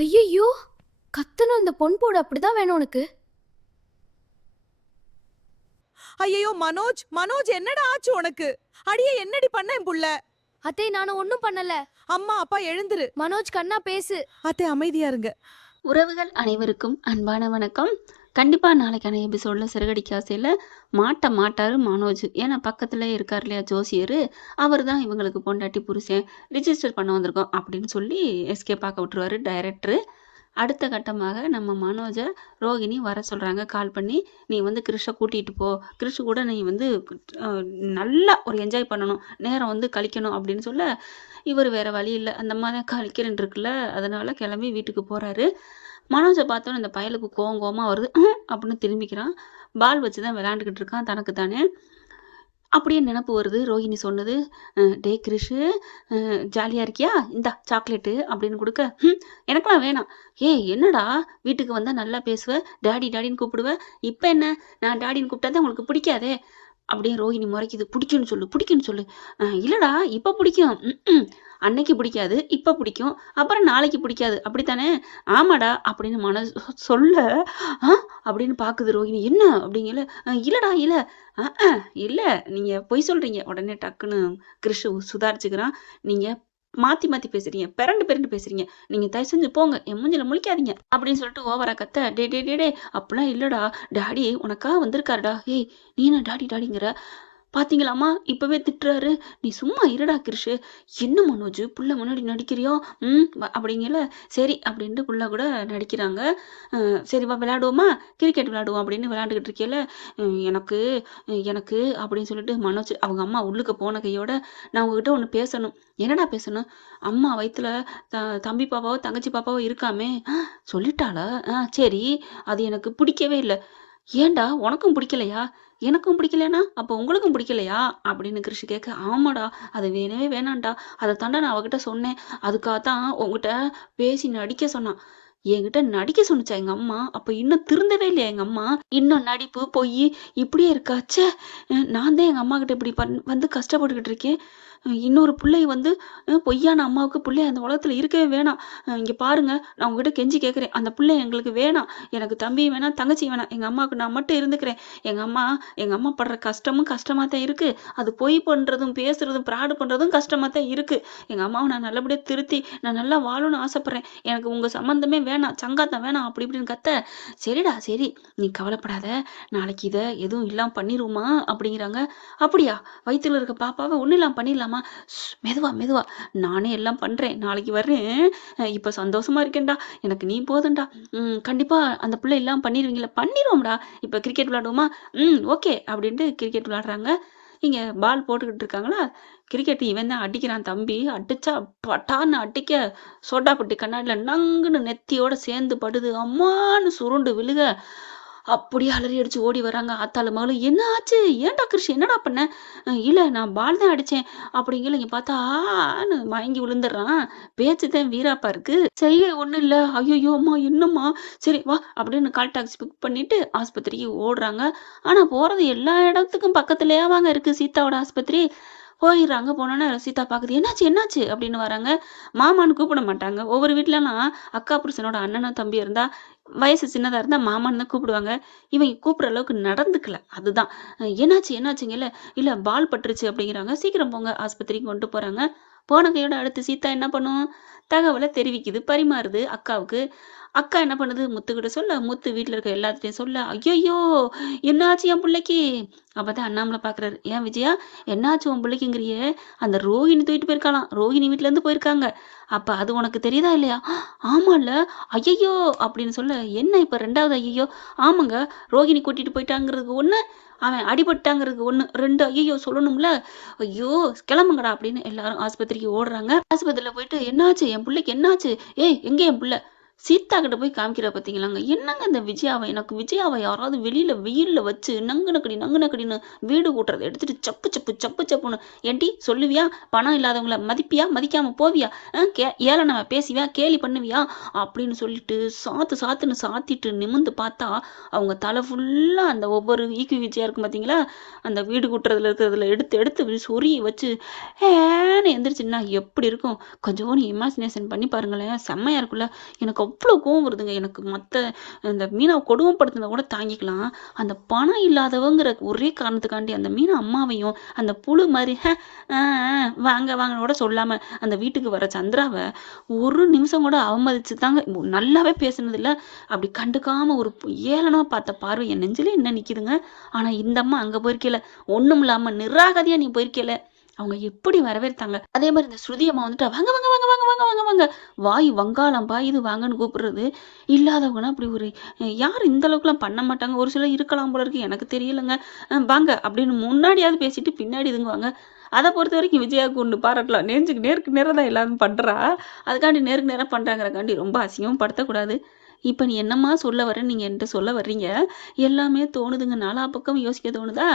ஐயையோ! கத்துன அந்த பொன் போடு அப்படிதான் வேணும் உனக்கு. ஐயோ மனோஜ், மனோஜ் என்னடா ஆச்சு உனக்கு? அடியே என்னடி பண்ண என் புள்ள? அத்தை நானும் ஒண்ணும் பண்ணல. அம்மா அப்பா எழுந்துரு. மனோஜ் கண்ணா பேசு. அத்தை அமைதியா இருங்க. உறவுகள் அனைவருக்கும் அன்பான வணக்கம். கண்டிப்பா நாளைக்கான எபிசோட்ல சிறகடிக்க ஆசையில மாட்டாரு மனோஜ். ஏன்னா பக்கத்துல இருக்கார் இல்லையா ஜோசியர், அவர் தான் இவங்களுக்கு பொண்டாட்டி புருஷன் ரிஜிஸ்டர் பண்ண வந்திருக்கோம் அப்படின்னு சொல்லி எஸ்கே பார்க்க விட்டுருவாரு டைரக்டர். அடுத்த கட்டமாக நம்ம மனோஜை ரோகிணி வர சொல்கிறாங்க கால் பண்ணி. நீ வந்து கிறிஷை கூட்டிகிட்டு போ, கிறிஷு கூட நீ வந்து நல்லா ஒரு என்ஜாய் பண்ணணும், நேரம் வந்து கழிக்கணும் அப்படின்னு சொல்ல, இவர் வேறு வழி இல்லை, அந்த மாதிரி கழிக்கிறேன் இருக்குல்ல, அதனால் கிளம்பி வீட்டுக்கு போகிறாரு. மனோஜை பார்த்தோன்னே இந்த பயலுக்கு கோவமாக வருது. அப்படின்னு திரும்பிக்கிறான். பால் வச்சு தான் விளையாண்டுக்கிட்டு இருக்கான் தனக்கு தானே. அப்படியே நினப்பு வருது ரோஹிணி சொன்னது. டே கிரிஷு, ஜாலியாக இருக்கியா, இந்தா சாக்லேட்டு அப்படின்னு கொடுக்க, எனக்கெல்லாம் வேணாம். என்னடா வீட்டுக்கு வந்தால் நல்லா பேசுவேன், டேடி டாடின்னு கூப்பிடுவேன், இப்போ என்ன நான் டாடின்னு கூப்பிட்டா தான் உங்களுக்கு பிடிக்காதே அப்படியே ரோஹிணி முறைக்குது. பிடிக்குன்னு சொல்லு. இல்லைடா இப்போ பிடிக்கும், அன்னைக்கு பிடிக்காது, இப்போ பிடிக்கும், அப்புறம் நாளைக்கு பிடிக்காது, அப்படித்தானே? ஆமாடா அப்படின்னு மனசு சொல்ல அப்படின்னு பார்க்குது ரோஹிணி. என்ன அப்படிங்கல. இல்லைடா இல்லை, இல்லை நீங்கள் பொய் சொல்கிறீங்க. உடனே டக்குன்னு கிறிஷு சுதாரிச்சுக்கிறான். நீங்கள் மாற்றி மாற்றி பேசுகிறீங்க, பிறண்டு பேசுகிறீங்க, நீங்கள் தயவு செஞ்சு போங்க, என் மூஞ்சில் முழிக்காதீங்க அப்படின்னு சொல்லிட்டு ஓவரா கத்த. டே அப்படிலாம் இல்லைடா, டாடி உனக்காக வந்திருக்காருடா. நீ என்ன டாடிங்கிற? பாத்தீங்களாமா இப்பவே திட்டுறாரு. நீ சும்மா இருடா கிருஷு. என்ன மனோஜ் புள்ள முன்னாடி நடிக்கிறியோ? அப்படிங்கல. சரி அப்படின்ட்டு புள்ள கூட நடிக்கிறாங்க. சரிப்பா விளையாடுவோமா, கிரிக்கெட் விளையாடுவோம் அப்படின்னு விளையாண்டுக்கிட்டு இருக்கேல, எனக்கு எனக்கு அப்படின்னு சொல்லிட்டு மனோஜ் அவங்க அம்மா உள்ளுக்கு போன கையோட, நான் உங்ககிட்ட ஒன்று பேசணும். என்னடா பேசணும்? அம்மா வயிற்றுல தம்பி பாப்பாவோ தங்கச்சி பாப்பாவோ இருக்காமே. சொல்லிட்டாளா? சரி, அது எனக்கு பிடிக்கவே இல்லை. ஏண்டா உனக்கும் பிடிக்கலையா? எனக்கும் பிடிக்கலைன்னா அப்போ உங்களுக்கும் பிடிக்கலையா அப்படின்னு கிருஷி கேட்க. ஆமாடா, அது வேணவே வேணாம்டா, அதை தாண்டா நான் அவகிட்ட சொன்னேன், அதுக்காகத்தான் உங்ககிட்ட பேசி நடிக்க சொன்னான். என்கிட்ட நடிக்க சொன்னிச்சா எங்க அம்மா? அப்ப இன்னும் திருந்தவே இல்லையா எங்க அம்மா? இன்னும் நடிப்பு பொய் இப்படியே இருக்காச்சே. நான் தான் எங்க அம்மா கிட்ட இப்படி வந்து கஷ்டப்பட்டுக்கிட்டு இருக்கேன். இன்னொரு பிள்ளை வந்து பொய்யான அம்மாவுக்கு பிள்ளை அந்த உலகத்துல இருக்கவே வேணாம். இங்க பாருங்க, நான் உங்ககிட்ட கெஞ்சி கேட்குறேன், அந்த பிள்ளை எங்களுக்கு வேணாம். எனக்கு தம்பியும் வேணாம், தங்கச்சி வேணாம். எங்க அம்மாவுக்கு நான் மட்டும் இருந்துக்கிறேன். எங்க அம்மா படுற கஷ்டமும் கஷ்டமா தான் இருக்கு. அது பொய் பண்றதும் பேசுறதும் ப்ராடு பண்றதும் கஷ்டமா தான் இருக்கு. எங்க அம்மாவை நான் நல்லபடியா திருத்தி நான் நல்லா வாழணும்னு ஆசைப்படுறேன். எனக்கு உங்க சம்பந்தமே வேணாம், சங்காத்தம் வேணாம் அப்படி இப்படின்னு கத்த. சரிடா சரி, நீ கவலைப்படாத, நாளைக்கு இதை எதுவும் இல்லாம பண்ணிருவோமா அப்படிங்கிறாங்க. அப்படியா? வயிற்றுல இருக்க பாப்பாவை ஒன்றும் இல்லாம பண்ணிடலாமா? மெதுவா நானே எல்லாம் பண்றேன், நாளைக்கு வர்றேன். இப்ப சந்தோஷமா இருக்கேன்டா, எனக்கு நீ போதும்டா. கண்டிப்பா அந்த பிள்ளை எல்லாம் பண்ணிடுவீங்களா? பண்ணிடுவோம்டா. இப்ப கிரிக்கெட் விளையாடுவோமா? ஓகே அப்படின்ட்டு கிரிக்கெட் விளையாடுறாங்க. இங்க பால் போட்டுக்கிட்டு இருக்காங்களா, கிரிக்கெட் இவன் தான் அடிக்கிறான். தம்பி அடிச்சா பட்டான்னு அடிக்க, சோடாப்பட்டி கண்ணாடில நங்குன்னு நெத்தியோட சேர்ந்து படுது. அம்மான்னு சுருண்டு விழுக, அப்படியே அலறி அடிச்சு ஓடி வராங்க ஆத்தாளு மகளும். என்ன ஆச்சு? ஏன்டா கிருஷி என்னடா பண்ண? இல்ல நான் பால் தான் அடிச்சேன் அப்படிங்கிற. இங்க பார்த்தா ஆன்னு மயங்கி விழுந்துடுறான். பேச்சு தான் வீராப்பா இருக்கு, செய்ய ஒண்ணும் இல்ல. ஐயோ அம்மா என்னம்மா, சரி வா அப்படின்னு கால் டாக்ஸி புக் பண்ணிட்டு ஆஸ்பத்திரிக்கு ஓடுறாங்க. ஆனா போறது எல்லா இடத்துக்கும் பக்கத்துலயே வாங்க இருக்கு சீதாவோட ஆஸ்பத்திரி. போயிடுறாங்க. போனோன்னே சீதா பாக்குது. என்னாச்சு அப்படின்னு வராங்க. மாமான்னு கூப்பிட மாட்டாங்க. ஒவ்வொரு வீட்டுலலாம் அக்கா புருஷனோட அண்ணனும் தம்பி இருந்தா, வயசு சின்னதா இருந்தா மாமான்னு தான் கூப்பிடுவாங்க. இவங்க கூப்பிடுற அளவுக்கு நடந்துக்கல, அதுதான். என்னாச்சுங்கல்ல. இல்ல பால் பட்டுருச்சு அப்படிங்கிறாங்க. சீக்கிரம் போங்க ஆஸ்பத்திரிக்கு கொண்டு போறாங்க. போன கையோட அடுத்து சீதா என்ன பண்ணும்? தகவலை தெரிவிக்குது, பரிமாறுது அக்காவுக்கு. அக்கா என்ன பண்ணுது? முத்துக்கிட்ட சொல்ல, முத்து வீட்டுல இருக்க எல்லாத்தையும் சொல்ல. ஐயோ என்னாச்சு என் பிள்ளைக்கு? அப்பதான் அண்ணாமலை பாக்குறாரு. ஏன் விஜயா, என்னாச்சு உன் பிள்ளைக்குங்கிறியே? அந்த ரோஹிணி தூக்கிட்டு போயிருக்கலாம், ரோஹிணி வீட்டுல இருந்து போயிருக்காங்க. அப்ப அது உனக்கு தெரியுதா இல்லையா? ஆமால. ஐயோ அப்படின்னு சொல்ல. என்ன இப்ப ரெண்டாவது ஐயோ? ஆமாங்க, ரோஹிணி கூட்டிட்டு போயிட்டாங்கிறதுக்கு ஒண்ணு, அவன் அடிபட்டாங்கிறதுக்கு ஒண்ணு, ரெண்டு ஐயோ சொல்லணும்ல. ஐயோ கிளம்புங்கடா அப்படின்னு எல்லாரும் ஆஸ்பத்திரிக்கு ஓடுறாங்க. ஆஸ்பத்திரியில போயிட்டு என்னாச்சு என் பிள்ளைக்கு, என்னாச்சு? எங்க என் பிள்ளை? சீதா கிட்ட போய் காமிக்கிற பார்த்தீங்களாங்க. என்னங்க இந்த விஜயாவை, எனக்கு விஜயாவை யாராவது வெளியில வெயில்ல வச்சு நங்குனக்கடின்னு வீடு கூட்டுறதை எடுத்துட்டு சப்புன்னு. ஏன்டி சொல்லுவியா? பணம் இல்லாதவங்கள மதிப்பியா? மதிக்காம போவியா? ஏளனமா பேசுவியா? கேலி பண்ணுவியா? அப்படின்னு சொல்லிட்டு சாத்துன்னு சாத்திட்டு நிமிந்து பார்த்தா அவங்க தலை ஃபுல்லா அந்த ஒவ்வொரு ஈக்கு விஜயா இருக்கும் பார்த்தீங்களா, அந்த வீடு கூட்டுறதுல இருக்கிறதுல எடுத்து சொறி வச்சு ஏன்னு எந்திரிச்சுன்னா எப்படி இருக்கும்? கொஞ்சம் இமேஜினேஷன் பண்ணி பாருங்களேன், செம்மையா இருக்குல்ல. எனக்கு அவ்வளோ கோவம் வருதுங்க எனக்கு. இந்த மீனாவை கொடுமைப்படுத்தினதை கூட தாங்கிக்கலாம். அந்த பணம் இல்லாதவங்கிற ஒரே காரணத்துக்காண்டி அந்த மீனா அம்மாவையும் அந்த புழு மாதிரி ஆ, வாங்க வாங்கன்னு கூட சொல்லாம அந்த வீட்டுக்கு வர சந்திராவை ஒரு நிமிஷம் கூட அவமதிச்சு தாங்க நல்லாவே பேசுனது இல்ல. அப்படி கண்டுக்காம ஒரு ஏளனமா பார்த்த பார்வை என் நெஞ்சிலே என்ன நிக்குதுங்க. ஆனா இந்த அம்மா அங்க போயிருக்கல, ஒண்ணும் இல்லாம நிராகதியா நீ போயிருக்கல, அவங்க எப்படி வரவேற்த்தாங்க. அதே மாதிரி இந்த ஸ்ருதி அம்மா வந்துட்டு வாங்க வாங்க வாங்க வாங்க வாங்க வாங்க வாங்க, வாய் வங்காளம் பாயுது வாங்கன்னு கூப்பிடுறது. இல்லாதவங்கன்னா அப்படி ஒரு யாரும் இந்த அளவுக்குலாம் பண்ண மாட்டாங்க. ஒரு சிலர் இருக்கலாம் போல இருக்கு, எனக்கு தெரியலங்க. வாங்க அப்படின்னு முன்னாடியாவது பேசிட்டு பின்னாடி இதுங்குவாங்க. அதை பொறுத்த வரைக்கும் விஜயாவுக்கு ஒன்று பாராட்டலாம், நேருக்கு நேரம் தான் எல்லாரும் பண்றா. அதுக்காண்டி நேருக்கு நேரம் பண்றாங்கிறக்காண்டி ரொம்ப அசிங்கமும் படுத்தக்கூடாது. இப்ப நீ என்னம்மா சொல்ல வரேன்னு நீங்க என்கிட்ட சொல்ல வர்றீங்க? எல்லாமே தோணுதுங்க, நாலா பக்கம் யோசிக்க தோணுதா?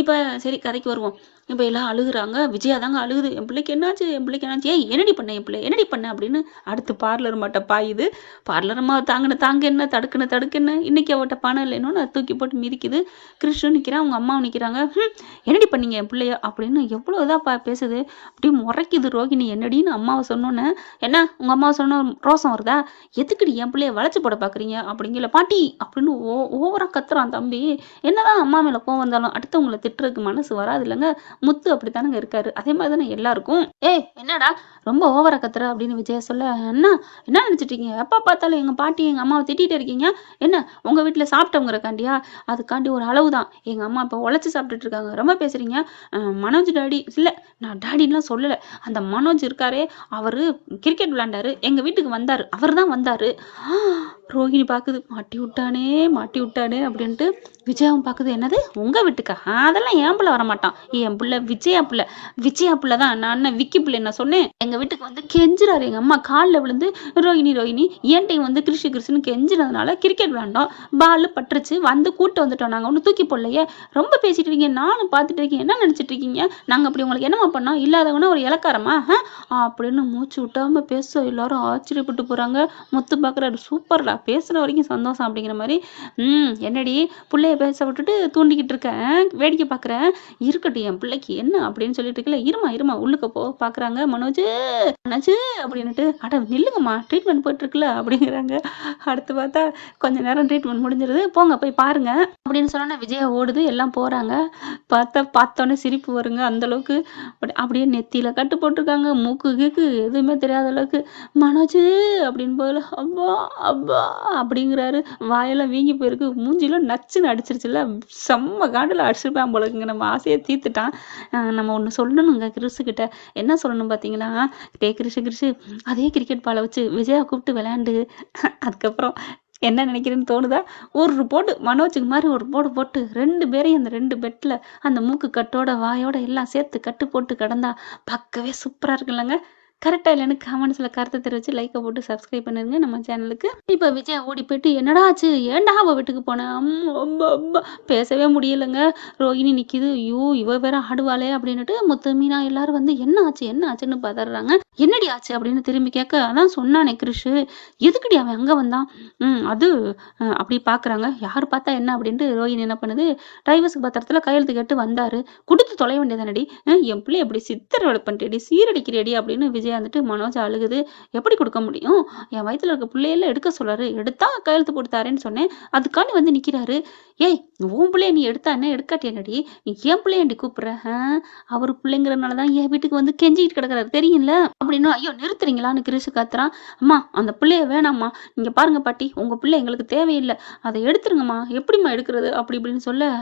இப்ப சரி கதைக்கு வருவோம். இப்ப எல்லாம் அழுகுறாங்க. விஜயா தாங்க அழுகுது. என் பிள்ளைக்கு என்னாச்சு, என் பிள்ளைக்கு என்னாச்சு, ஏய் என்னடி பண்ண என் பிள்ளை, என்னடி பண்ண அப்படின்னு அடுத்து பார்லர் மாட்ட பாயுது. பார்லர் அம்மா தாங்க என்ன, தடுக்கு என்ன, இன்னைக்கு அவட்ட பணம் இல்லைன்னு தூக்கி போட்டு மிதிக்குது. கிருஷ்ணன் நிக்கிறான், அவங்க அம்மாவும் நிக்கிறாங்க. என்னடி பண்ணீங்க என் பிள்ளைய அப்படின்னு எவ்வளவு இதா பேசுது. அப்படியே முறைக்குது ரோகிணி. என்னடின்னு அம்மாவை சொன்னோன்னே, என்ன உங்க அம்மாவை சொன்ன ரோசம் வருதா, எதுக்குடி என் பிள்ளைய வளைச்சு போட பாக்குறீங்க அப்படிங்கல பாட்டி அப்படின்னு ஓவரா கத்துறான் தம்பி. என்னதான் அம்மா மேல கோவம் வந்தாலும் அடுத்தவங்களை திட்டுறதுக்கு மனசு வராது இல்லைங்க. முத்து அப்படித்தானுங்க இருக்காரு. அதே மாதிரி தானே எல்லாருக்கும். ஏய் என்னடா ரொம்ப ஓவரா கத்துற அப்படின்னு விஜயா சொல்ல, அண்ணா என்ன நினைச்சிட்டு இருக்கீங்க, எப்ப பார்த்தாலும் எங்க பாட்டி எங்க அம்மாவை திட்டிகிட்டே இருக்கீங்க, என்ன உங்க வீட்டுல சாப்பிட்டவங்கிறக்காண்டியா, அதுக்காண்டி ஒரு அளவுதான், எங்க அம்மா இப்ப உழைச்சு சாப்பிட்டுட்டு இருக்காங்க, ரொம்ப பேசுறீங்க. மனோஜ் டாடி இல்ல, நான் டாடின்லாம் சொல்லல, அந்த மனோஜ் இருக்காரே அவரு கிரிக்கெட் விளையாண்டாரு, எங்க வீட்டுக்கு வந்தாரு, அவர் தான் வந்தாரு. ரோஹிணி பாக்குது, மாட்டி விட்டானே அப்படின்ட்டு. விஜயாவும் பாக்குது, என்னது உங்க வீட்டுக்கா, அதெல்லாம் என் பிள்ளை வரமாட்டான், என் பிள்ளை விஜயா பிள்ளை தான், நான் அண்ணன் விக்கி பிள்ளை என்ன சொன்னேன், எங்க வீட்டுக்கு வந்து கெஞ்சுறாரு, எங்க அம்மா காலில் விழுந்து ரோஹிணி ஏன்ட்டையும் வந்து கிருஷ்ணு கெஞ்சினதுனால கிரிக்கெட் விளையாண்டோம், பால் பட்டுருச்சு, வந்து கூட்டு வந்துட்டோம், நாங்க ஒன்றும் தூக்கி போடலையே, ரொம்ப பேசிட்டு இருக்கீங்க, நானும் பார்த்துட்டு இருக்கேன், என்ன நினைச்சிட்டு இருக்கீங்க, நாங்க அப்படி உங்களுக்கு என்னமா பண்ணோம், இல்லாதவனா ஒரு இலக்காரமா அப்படின்னு மூச்சு விட்டாம பேச எல்லாரும் ஆச்சரியப்பட்டு போறாங்க. முத்து பாக்குறாரு, சூப்பர்டா பேசுற வரைக்கும் சந்தோஷம் அப்படிங்கிற மாதிரி. என்னடி பிள்ளைய பேச விட்டுட்டு தூண்டிக்கிட்டு இருக்கேன், வேடிக்கை பாக்குறேன், இருக்கட்டும் என் பிள்ளைக்கு என்ன அப்படின்னு சொல்லிட்டு இருக்கல, இருமா உள்ளுக்க போ பாக்குறாங்க. மனோஜ் அப்படின்னுட்டு, அட நில்லுங்கம்மா ட்ரீட்மெண்ட் போயிட்டு இருக்குல்ல அப்படிங்கிறாங்க. அடுத்து பார்த்தா கொஞ்ச நேரம் ட்ரீட்மெண்ட் முடிஞ்சிருது, போங்க போய் பாருங்க அப்படின்னு சொன்னா விஜயா ஓடுது, எல்லாம் போறாங்க. பார்த்தோன்னே சிரிப்பு வருங்க, அந்த அளவுக்கு அப்படியே நெத்தியில கட்டு போட்டிருக்காங்க, மூக்கு கீக்கு எதுவுமே தெரியாத அளவுக்கு. மனோஜ் அப்படின்னு போகல, அப்பா அப்படிங்கிறாரு. வாயெல்லாம் வீங்கி போயிருக்கு, மூஞ்சிலாம் நச்சுன்னு அடிச்சிருச்சுல, செம்ம காண்டில் அடிச்சிருப்பான் போலக்குங்க. நம்ம ஆசையை தீர்த்துட்டான். நம்ம ஒன்று சொல்லணுங்க கிறிஸு கிட்ட. என்ன சொல்லணும் பார்த்தீங்களா, கிறிஷு அதே கிரிக்கெட் பாலை வச்சு விஜயா கூப்பிட்டு விளையாண்டு அதுக்கப்புறம் என்ன நினைக்கிறேன்னு தோணுதா, ஒரு போட்டு மனோஜுக்கு மாதிரி ஒரு போட்டு 2 பேரையும் அந்த 2 பெட்ல அந்த மூக்கு கட்டோட வாயோட எல்லாம் சேர்த்து கட்டு போட்டு கிடந்தா பார்க்கவே சூப்பரா இருக்குல்லங்க. கரெக்டா இல்லைன்னு கமெண்ட்ஸ்ல கருத்தை தெரிவிச்சு லைக்கை போட்டு சப்ஸ்கிரைப் பண்ணிருங்க நம்ம சேனலுக்கு. இப்ப விஜயா ஓடி போயிட்டு, என்னடா ஆச்சு, ஏன்டா அவ வீட்டுக்கு போனேன், அம்மா பேசவே முடியலங்க. ரோஹிணி நிக்குது, ஐயோ இவ வேற ஆடுவாளே அப்படின்னுட்டு முத்து மீனா எல்லாரும் வந்து என்ன ஆச்சுன்னு பதறாங்க. என்னடி ஆச்சு அப்படின்னு திரும்பி கேட்க, அதான் சொன்னானே கிருஷு, எதுக்குடி அவன் அங்க வந்தான், அது அப்படி பாக்குறாங்க. யாரு பார்த்தா என்ன அப்படின்ட்டு ரோஹிணி என்ன பண்ணுது, டைவர்ஸ் பத்திரத்துல கையெழுத்து கேட்டு வந்தாரு, கொடுத்து தொலை வேண்டியதானடி, என் பிள்ளை எப்படி சித்திரவதை பண்ணிட்டேடி, சீரடிக்கிறேடி அப்படின்னு விஜய் வந்துட்டு மனோஜ் அழுகுது. எப்படி கொடுக்க முடியும், என் வயித்துல இருக்க பிள்ளையெல்லாம் எடுக்க சொல்றாரு, எடுத்தா கையெழுத்து போட்டு தரேன்னு சொன்னேன், அதுக்காண்டி வந்து நிக்கிறாரு. ஏய் உன் பிள்ளைய நீ எடுத்தா என்ன, எடுக்காட்டி என்னடி, நீ என் பிள்ளையண்டி கூப்பிடுற, அவர் பிள்ளைங்கிறனாலதான் என் வீட்டுக்கு வந்து கெஞ்சிக்கிட்டு கிடக்குறாரு தெரியும்ல அப்படின்னு. ஐயோ நிறுத்துறீங்களான்னு கிரிசு காத்துறான். அம்மா அந்த பிள்ளைய வேணாம்மா, நீங்க பாருங்க பாட்டி, உங்க பிள்ளை எங்களுக்கு தேவையில்லை, அதை எடுத்துருங்கம்மா, எப்படிம்மா எடுக்கிறது அப்படி இப்படின்னு சொல்ல,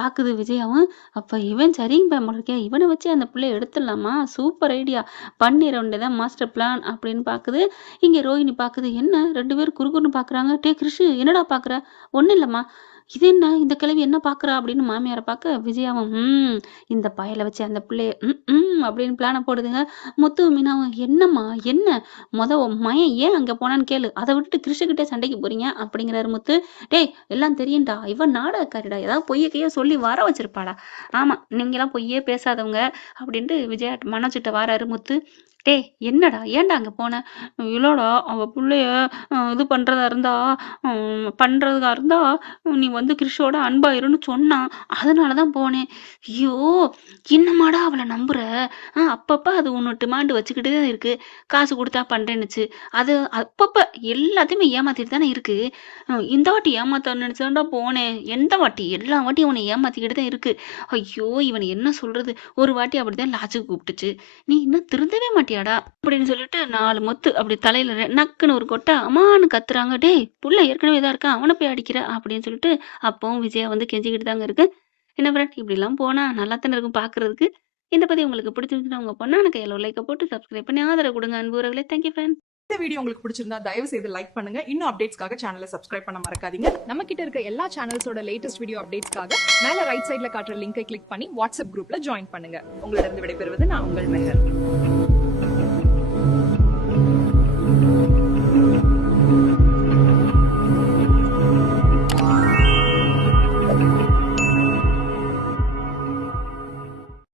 பாக்குது விஜயாவும். அப்ப இவன் சரிங்க இருக்கேன், இவனை வச்சு அந்த பிள்ளைய எடுத்துடலாமா, சூப்பர் ஐடியா, பண்ணிட வேண்டியதான் மாஸ்டர் பிளான் அப்படின்னு பாக்குது. இங்க ரோஹிணி பாக்குது, என்ன 2 பேரும் குறுகுறுன்னு பாக்குறாங்க. டே கிருஷு என்னடா பாக்குற, ஒண்ணும் இல்லம்மா, இது என்ன இந்த கிழவி என்ன பாக்குறா அப்படின்னு மாமியாரை பார்க்க, விஜயாவும் இந்த பயலை வச்சு அந்த பிள்ளைய அப்படின்னு பிளான போடுதுங்க. முத்து மீனாவும், என்னம்மா என்ன, உன் மயன் ஏன் அங்க போனான்னு கேளு, அதை விட்டுட்டு கிருஷ்ணகிட்டே சண்டைக்கு போறீங்க அப்படிங்கிறாரு முத்து. டேய் எல்லாம் தெரியும்டா, இவன் நாடகக்காரிடா, ஏதாவது பொய்ய சொல்லி வர வச்சிருப்பாடா, ஆமா நீங்க எல்லாம் பொய்யே பேசாதவங்க அப்படின்ட்டு விஜயா மனோஜிட்ட வாராரு முத்து. டேய் என்னடா ஏன்டா அங்க போன? இல்லடா அவ புள்ளைய இது பண்றதா இருந்தா நீ வந்து கிறிஷோட அன்பா இருன்னு சொன்னான். அதனால தான் போனேன். ஐயோ! என்னமாடா அவள நம்புற? அப்பப்ப அது ஒண்ணு டிமாண்ட் வச்சுக்கிட்டே தான் இருக்கு. காசு குடுத்தா பண்றேன்னுச்சு. அது அப்பப்ப எல்லாத்தையுமே ஏமாத்திட்டு தானே இருக்கு. இந்த வாட்டி ஏமாத்த நினைச்சு தான்டா போனேன். எந்த வாட்டி? எல்லா வாட்டியும் உன்னை ஏமாத்திக்கிட்டு தான் இருக்கு. ஐயோ! இவன என்ன சொல்றது? ஒரு வாட்டி அப்படிதான் லாட்ஜுக்கு கூப்பிட்டுச்சு. நீ இன்னும் திருந்தவே மாட்டியாடா? அப்படின்னு சொல்லிட்டு 4 மொத்து அப்படி தலையில நக்குன்னு ஒரு கொட்ட அம்மான்னு கத்துறாங்க. டேய் புள்ள ஏற்கனவே இதா இருக்கான். அவன போய் அடிக்கிற அப்படின்னு சொல்லிட்டு அப்பவும் விஜயா வந்து கெஞ்சிக்கிட்டு தாங்க இருக்கு. என்ன ஃப்ரெண்ட் இப்படிலாம் போனா நல்லா தானே இருக்கும் பார்க்கறதுக்கு. இந்த பதிவு உங்களுக்கு பிடிச்சிருந்துச்சுன்னா உங்க பொண்ணான கையில ஒரு லைக்க போட்டு சப்ஸ்கிரைப் பண்ணி ஆதரவு கொடுங்க அன்பு உறவுகளே. Thank you friend. இந்த வீடியோ உங்களுக்கு பிடிச்சிருந்தா தயவு செய்து லைக் பண்ணுங்க. இன்னும் அப்டேட்ஸ்க்காக சேனலை சப்ஸ்கிரைப் பண்ண மறக்காதீங்க. நம்ம கிட்ட இருக்க எல்லா சேனல்ஸோட லேட்டஸ்ட் வீடியோ அப்டேட்ஸ்க்காக மேல ரைட் சைடுல காட்டுற லிங்கை கிளிக் பண்ணி வாட்ஸ்அப் குரூப்ல ஜாயின் பண்ணுங்க. உங்களிடம் விடைபெறுவது நான் உங்கள் மெஹர்.